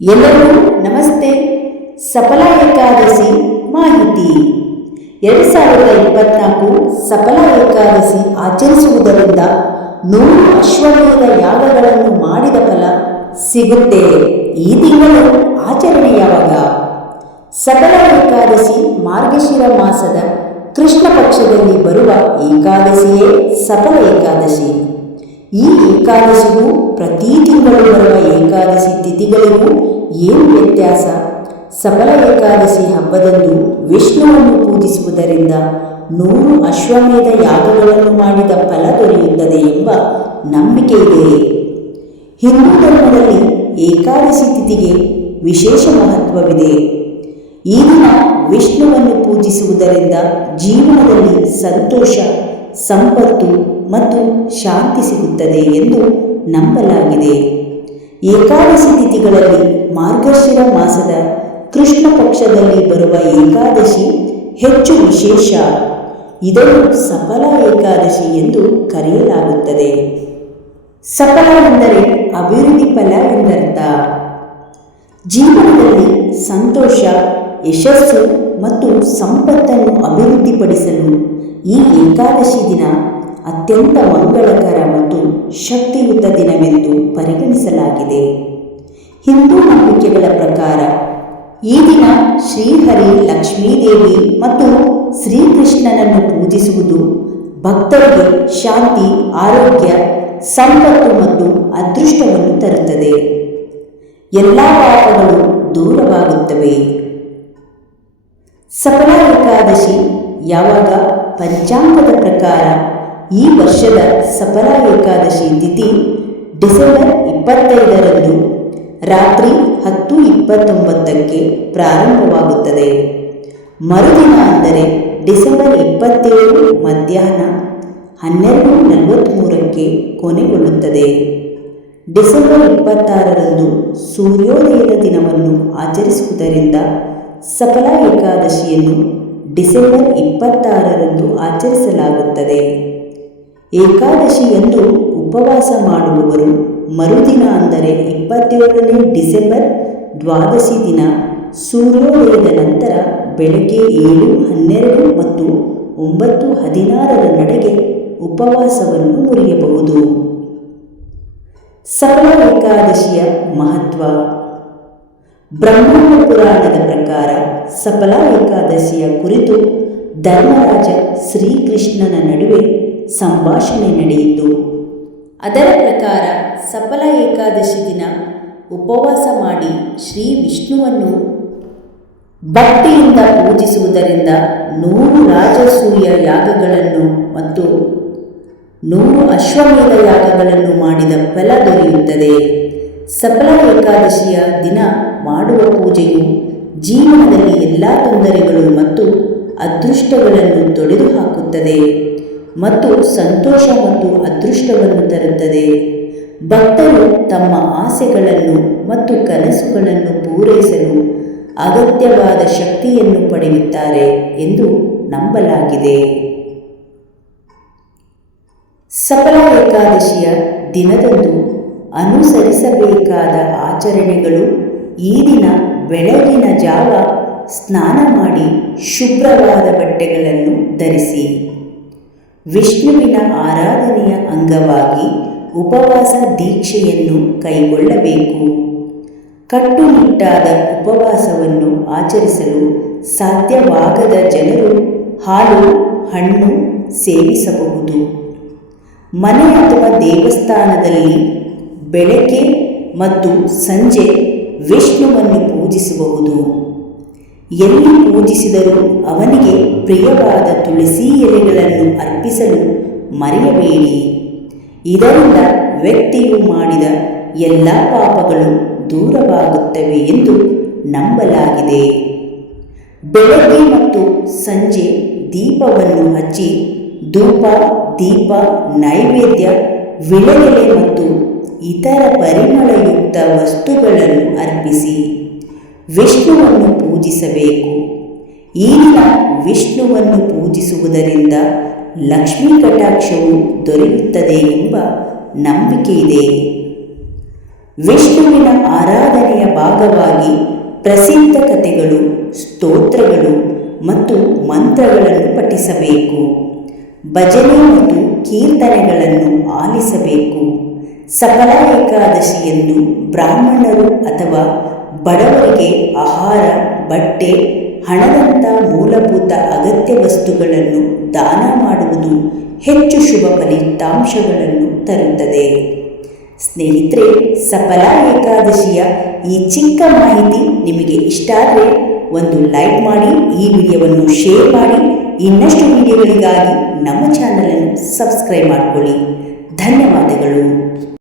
ಎಲ್ಲರಿಗೂ ನಮಸ್ತೆ. ಸಫಲ ಏಕಾದಶಿ ಮಾಹಿತಿ. ಎರಡು ಸಾವಿರದ ಇಪ್ಪತ್ನಾಲ್ಕು ಸಫಲ ಏಕಾದಶಿ ಆಚರಿಸುವುದರಿಂದ ನೂರು ಅಶ್ವಮೇಧ ಯಾಗಗಳನ್ನು ಮಾಡಿದ ಫಲ ಸಿಗುತ್ತೆ. ಈ ತಿಂಗಳು ಆಚರಣೆ ಯಾವಾಗ ಸಫಲ ಏಕಾದಶಿ ಮಾರ್ಗಶಿರ ಮಾಸದ ಕೃಷ್ಣ ಪಕ್ಷದಲ್ಲಿ ಬರುವ ಏಕಾದಶಿಯೇ ಸಫಲ ಏಕಾದಶಿ. ಈ ಏಕಾದಶಿಗೂ ಪ್ರತಿ ತಿಂಗಳು ಬರುವ ಏಕಾದಶಿ ತಿಥಿಗಳಿಗೂ ಏನು ವ್ಯತ್ಯಾಸ? ಸಫಲ ಏಕಾದಶಿ ಹಬ್ಬದಂದು ವಿಷ್ಣುವನ್ನು ಪೂಜಿಸುವುದರಿಂದ ನೂರು ಅಶ್ವಮೇಧ ಯಾಗಗಳನ್ನು ಮಾಡಿದ ಫಲ ದೊರೆಯುತ್ತದೆ ಎಂಬ ನಂಬಿಕೆ ಇದೆ. ಹಿಂದೂ ಧರ್ಮದಲ್ಲಿ ಏಕಾದಶಿ ತಿಥಿಗೆ ವಿಶೇಷ ಮಹತ್ವವಿದೆ. ಈ ದಿನ ವಿಷ್ಣುವನ್ನು ಪೂಜಿಸುವುದರಿಂದ ಜೀವನದಲ್ಲಿ ಸಂತೋಷ, ಸಂಪತ್ತು ಮತ್ತು ಶಾಂತಿ ಸಿಗುತ್ತದೆ ಎಂದು ನಂಬಲಾಗಿದೆ. ಏಕಾದಶಿ ತಿಥಿಗಳಲ್ಲಿ ಮಾರ್ಗಶಿರ ಮಾಸದ ಕೃಷ್ಣ ಪಕ್ಷದಲ್ಲಿ ಬರುವ ಏಕಾದಶಿ ಹೆಚ್ಚು ವಿಶೇಷ. ಇದನ್ನು ಸಫಲ ಏಕಾದಶಿ ಎಂದು ಕರೆಯಲಾಗುತ್ತದೆ. ಸಫಲ ಎಂದರೆ ಅಭಿವೃದ್ಧಿ ಫಲ ಎಂದರ್ಥ. ಜೀವನದಲ್ಲಿ ಸಂತೋಷ, ಯಶಸ್ಸು ಮತ್ತು ಸಂಪತ್ತನ್ನು ಅಭಿವೃದ್ಧಿಪಡಿಸಲು ಈ ಏಕಾದಶಿ ದಿನ ಅತ್ಯಂತ ಮಂಗಳಕರ ಶಕ್ತಿಯುತ ದಿನವೆಂದು ಪರಿಗಣಿಸಲಾಗಿದೆ. ಹಿಂದೂ ನಂಬಿಕೆಗಳ ಪ್ರಕಾರ, ಈ ದಿನ ಶ್ರೀಹರಿ, ಲಕ್ಷ್ಮೀದೇವಿ ಮತ್ತು ಶ್ರೀಕೃಷ್ಣನನ್ನು ಪೂಜಿಸುವುದು ಭಕ್ತರಿಗೆ ಶಾಂತಿ, ಆರೋಗ್ಯ, ಸಂಪತ್ತು ಮತ್ತು ಅದೃಷ್ಟವನ್ನು ತರುತ್ತದೆ. ಎಲ್ಲ ಪಾಪಗಳು ದೂರವಾಗುತ್ತವೆ. ಸಫಲ ಏಕಾದಶಿ ಯಾವಾಗ ಪಂಚಾಂಗದ ಪ್ರಕಾರ ಈ ವರ್ಷದ ಸಫಲ ಏಕಾದಶಿ ತಿಥಿ ಡಿಸೆಂಬರ್ ಇಪ್ಪತ್ತೈದರಂದು ರಾತ್ರಿ ಹತ್ತು ಇಪ್ಪತ್ತೊಂಬತ್ತಕ್ಕೆ ಪ್ರಾರಂಭವಾಗುತ್ತದೆ. ಮರುದಿನ ಅಂದರೆ ಡಿಸೆಂಬರ್ ಇಪ್ಪತ್ತೇಳು ಮಧ್ಯಾಹ್ನ ಹನ್ನೆರಡು ನಲವತ್ತ್ಮೂರಕ್ಕೆ ಕೊನೆಗೊಳ್ಳುತ್ತದೆ. ಡಿಸೆಂಬರ್ ಇಪ್ಪತ್ತಾರರಂದು ಸೂರ್ಯೋದಯದ ದಿನವನ್ನು ಆಚರಿಸುವುದರಿಂದ ಸಫಲ ಏಕಾದಶಿಯನ್ನು ಡಿಸೆಂಬರ್ ಇಪ್ಪತ್ತಾರರಂದು ಆಚರಿಸಲಾಗುತ್ತದೆ. ಏಕಾದಶಿಯಂದು ಉಪವಾಸ ಮಾಡುವವರು ಮರುದಿನ ಅಂದರೆ ಇಪ್ಪತ್ತೇಳನೇ ಡಿಸೆಂಬರ್ ದ್ವಾದಶಿ ದಿನ, ಸೂರ್ಯೋದಯದ ನಂತರ ಬೆಳಗ್ಗೆ ಏಳು, ಹನ್ನೆರಡು ಮತ್ತು ಒಂಬತ್ತು ಹದಿನಾರರ ನಡೆಗೆ ಉಪವಾಸವನ್ನು ಮುರಿಯಬಹುದು. ಸಫಲ ಏಕಾದಶಿಯ ಮಹತ್ವ. ಬ್ರಹ್ಮಾಂಡ ಪುರಾಣದ ಪ್ರಕಾರ ಸಫಲ ಏಕಾದಶಿಯ ಕುರಿತು ಧರ್ಮರಾಜ ಶ್ರೀಕೃಷ್ಣನ ನಡುವೆ ಸಂಭಾಷಣೆ ನಡೆಯಿತು. ಅದರ ಪ್ರಕಾರ ಸಫಲ ಏಕಾದಶಿ ದಿನ ಉಪವಾಸ ಮಾಡಿ ಶ್ರೀ ವಿಷ್ಣುವನ್ನು ಭಕ್ತಿಯಿಂದ ಪೂಜಿಸುವುದರಿಂದ ನೂರು ರಾಜಸೂಯ ಯಾಗಗಳನ್ನು ಮತ್ತು ನೂರು ಅಶ್ವಮೇಧ ಯಾಗಗಳನ್ನು ಮಾಡಿದ ಫಲ ದೊರೆಯುತ್ತದೆ. ಸಫಲ ಏಕಾದಶಿಯ ದಿನ ಮಾಡುವ ಪೂಜೆಯು ಜೀವನದಲ್ಲಿ ಎಲ್ಲ ತೊಂದರೆಗಳು ಮತ್ತು ಅದೃಷ್ಟಗಳನ್ನು ತೊಡೆದು ಹಾಕುತ್ತದೆ ಮತ್ತು ಸಂತೋಷ ಮತ್ತು ಅದೃಷ್ಟವನ್ನು ತರುತ್ತದೆ. ಭಕ್ತರು ತಮ್ಮ ಆಸೆಗಳನ್ನು ಮತ್ತು ಕನಸುಗಳನ್ನು ಪೂರೈಸಲು ಅಗತ್ಯವಾದ ಶಕ್ತಿಯನ್ನು ಪಡೆಯುತ್ತಾರೆ ಎಂದು ನಂಬಲಾಗಿದೆ. ಸಫಲ ಏಕಾದಶಿಯ ದಿನದಂದು ಅನುಸರಿಸಬೇಕಾದ ಆಚರಣೆಗಳು ಈ ದಿನ ಬೆಳಗಿನ ಜಾವ ಸ್ನಾನ ಮಾಡಿ ಶುಭ್ರವಾದ ಬಟ್ಟೆಗಳನ್ನು ಧರಿಸಿ. ವಿಷ್ಣುವಿನ ಆರಾಧನೆಯ ಅಂಗವಾಗಿ ಉಪವಾಸ ದೀಕ್ಷೆಯನ್ನು ಕೈಗೊಳ್ಳಬೇಕು. ಕಟ್ಟುನಿಟ್ಟಾದ ಉಪವಾಸವನ್ನು ಆಚರಿಸಲು ಸಾಧ್ಯವಾಗದ ಜನರು ಹಾಲು, ಹಣ್ಣು ಸೇವಿಸಬಹುದು. ಮನೆ ಅಥವಾ ದೇವಸ್ಥಾನದಲ್ಲಿ ಬೆಳಗ್ಗೆ ಮತ್ತು ಸಂಜೆ ವಿಷ್ಣುವನ್ನು ಪೂಜಿಸಬಹುದು. ಎಲ್ಲಿ ಪೂಜಿಸಿದರೂ ಅವನಿಗೆ ಪ್ರಿಯವಾದ ತುಳಸಿ ಎಲೆಗಳನ್ನು ಅರ್ಪಿಸಲು ಮರೆಯಬೇಡಿ. ಇದರಿಂದ ವ್ಯಕ್ತಿಯು ಮಾಡಿದ ಎಲ್ಲ ಪಾಪಗಳು ದೂರವಾಗುತ್ತವೆ ಎಂದು ನಂಬಲಾಗಿದೆ. ಬೆಳಗ್ಗೆ ಮತ್ತು ಸಂಜೆ ದೀಪವನ್ನು ಹಚ್ಚಿ ಧೂಪ, ದೀಪ, ನೈವೇದ್ಯ ವಿಳೆದೆಲೆ ಮತ್ತು ಇತರ ಪರಿಮಳಯುಕ್ತ ವಸ್ತುಗಳನ್ನು ಅರ್ಪಿಸಿ ವಿಷ್ಣುವನ್ನು ಪೂಜಿಸಬೇಕು. ಈ ದಿನ ವಿಷ್ಣುವನ್ನು ಪೂಜಿಸುವುದರಿಂದ ಲಕ್ಷ್ಮೀ ಕಟಾಕ್ಷವು ದೊರೆಯುತ್ತದೆ ಎಂಬ ನಂಬಿಕೆ ಇದೆ. ವಿಷ್ಣುವಿನ ಆರಾಧನೆಯ ಭಾಗವಾಗಿ ಪ್ರಸಿದ್ಧ ಕಥೆಗಳು, ಸ್ತೋತ್ರಗಳು ಮತ್ತು ಮಂತ್ರಗಳನ್ನು ಪಠಿಸಬೇಕು. ಭಜನೆ ಮತ್ತು ಕೀರ್ತನೆಗಳನ್ನು ಆಲಿಸಬೇಕು. ಸಫಲ ಏಕಾದಶಿಯನ್ನು ಬ್ರಾಹ್ಮಣರು ಅಥವಾ ಬಡವರಿಗೆ ಆಹಾರ, ಬಟ್ಟೆ ಹಣದಂಥ ಮೂಲಭೂತ ಅಗತ್ಯ ವಸ್ತುಗಳನ್ನು ದಾನ ಮಾಡುವುದು ಹೆಚ್ಚು ಶುಭ ಫಲಿತಾಂಶಗಳನ್ನು ತರುತ್ತದೆ. ಸ್ನೇಹಿತರೆ, ಸಫಲ ಏಕಾದಶಿಯ ಈ ಚಿಕ್ಕ ಮಾಹಿತಿ ನಿಮಗೆ ಇಷ್ಟ ಆದರೆ ಒಂದು ಲೈಕ್ ಮಾಡಿ, ಈ ವಿಡಿಯೋವನ್ನು ಶೇರ್ ಮಾಡಿ, ಇನ್ನಷ್ಟು ವಿಡಿಯೋಗಳಿಗಾಗಿ ನಮ್ಮ ಚಾನಲನ್ನು ಸಬ್ಸ್ಕ್ರೈಬ್ ಮಾಡಿಕೊಳ್ಳಿ. ಧನ್ಯವಾದಗಳು.